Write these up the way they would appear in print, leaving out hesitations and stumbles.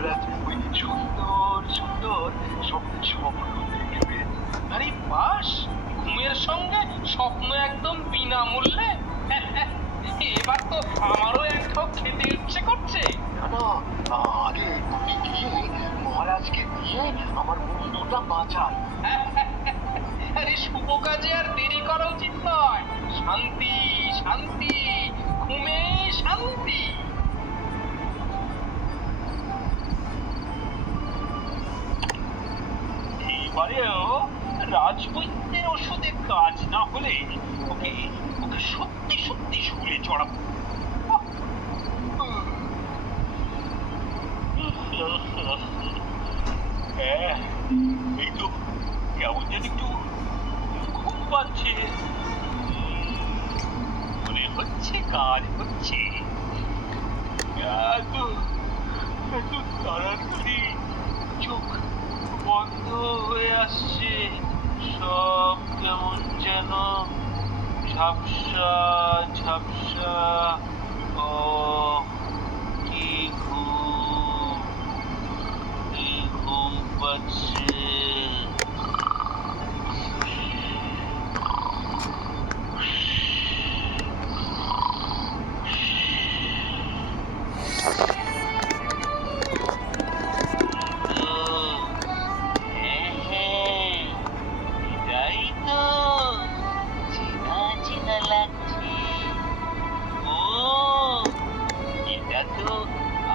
মহারাজ ওই সুন্দর সুন্দর সব স্বপ্ন দেখবেন। আরে বাস, ঘুমের সঙ্গে স্বপ্ন একদম বিনামূল্যে। এবার তো আমারও এক ঠক খেতে ইচ্ছে করছে। না না, আগে এক্ষুনি গিয়ে মহারাজকে দিয়ে আমার বন্ধুটা বাঁচান। আরে শুভ কাজে আর দেরি করা উচিত নয়। শান্তি শান্তি, ঘুমে শান্তি। এইবারেও রাজবৈদ্যের ওষুধে কাজ না হলে ওকে ওকে সত্যি সত্যি শুলে চড়াবো। হ্যাঁ, এই তো কেমন যেন একটু ঘুম পাচ্ছে। মনে হচ্ছে কাজ হচ্ছে। এত এত তাড়াতাড়ি চোখ বন্ধ হয়ে আসছে, সব কেমন যেন ঝাপসা ঝাপসা। ও কি ঘুম, কি ঘুম পাচ্ছে।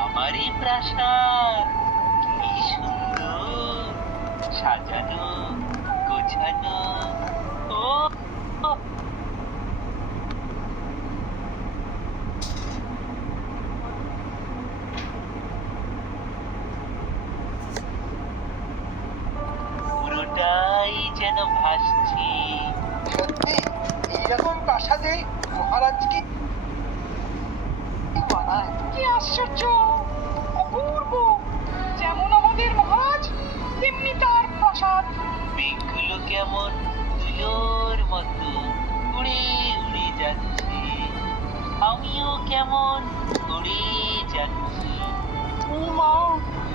আমারই প্রাসাদ, কি সুন্দর সাজানো গোছানো। ও পুরোটাই যেন ভাসছি। সত্যি এইরকম প্রাসাদে মহারাজকে বানায়? কি আশ্চর্য, অপূর্ব। যেমন আমাদের মহারাজ, তেমনি তার প্রাসাদ। মেঘগুলো কেমন তুলোর মতো উড়ে উড়ে যাচ্ছে, আমিও কেমন উড়ে যাচ্ছি। ও মা,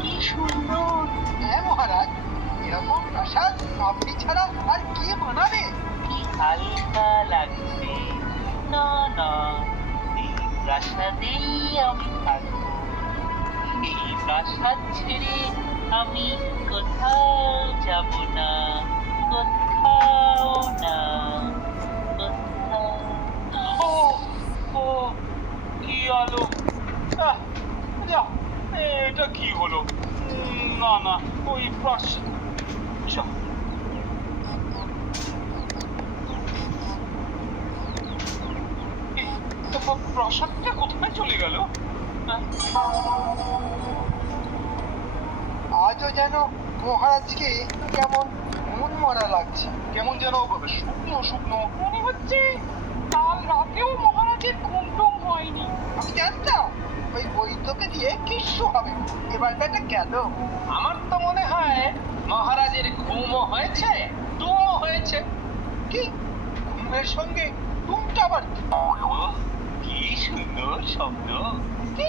কি সুন্দর! হ্যাঁ মহারাজ, এরকম প্রাসাদ আপনি ছাড়া আর কে বানাবে? কি হালকা লাগছে। না না, এই প্রাসাদেই আমি থাকবো। এই প্রাসাদ ছেড়ে আমি কোথাও যাব না, কোথাও না, কোথাও। ও ও, কি আলো! আহ, যা, এটা কি হলো? না না, ওই প্রাসাদ। যা, প্রাসাদটা কোথায় চলে গেল? আজও যেন মহারাজকে কেমন মন মরা লাগছে। কেমন যেন শুকনো শুকনো মনে হচ্ছে। কাল রাতেও মহারাজের ঘুম টুম হয়নি। আমি জানতাম ওই বৈদ্যকে দিয়ে কিচ্ছু হবে না। এবার বেটা গেল। আমার তো মনে হয় মহারাজের ঘুমও হয়েছে, টুমও হয়েছে। কি ঘুমের সঙ্গে টুমটা আবার কি? কি সুন্দর স্বপ্ন। কি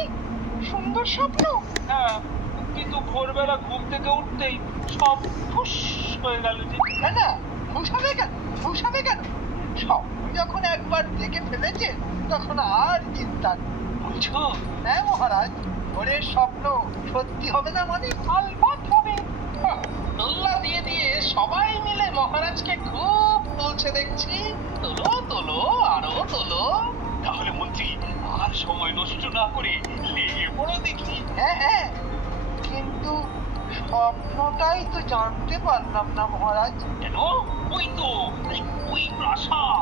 সুন্দর স্বপ্ন! হ্যাঁ, কিন্তু ভোরবেলা ঘুম থেকে উঠতেই সব ফুস হয়ে গেল যে। না না, ঘুষাবে কেন? ঘুষাবে কেন? স্বপ্ন যখন একবার দেখে ফেলেছে তখন আর চিন্তা নেই। বলছো? হ্যাঁ মহারাজ, ওরের স্বপ্ন সত্যি হবে না মানে? আলবাত হবে। দোল্লা দিয়ে দিয়ে সবাই মিলে মহারাজকে খুব তুলছে দেখছি। তোলো তোলো, আরো তোলো। তাহলে মন্ত্রী আর সময় নষ্ট না করে লেগে পড়ো দেখি। হ্যাঁ হ্যাঁ, কিন্তু স্বপ্নটাই তো জানতে পারলাম না মহারাজ। কেন? ওই তো, ওই প্রাসাদ।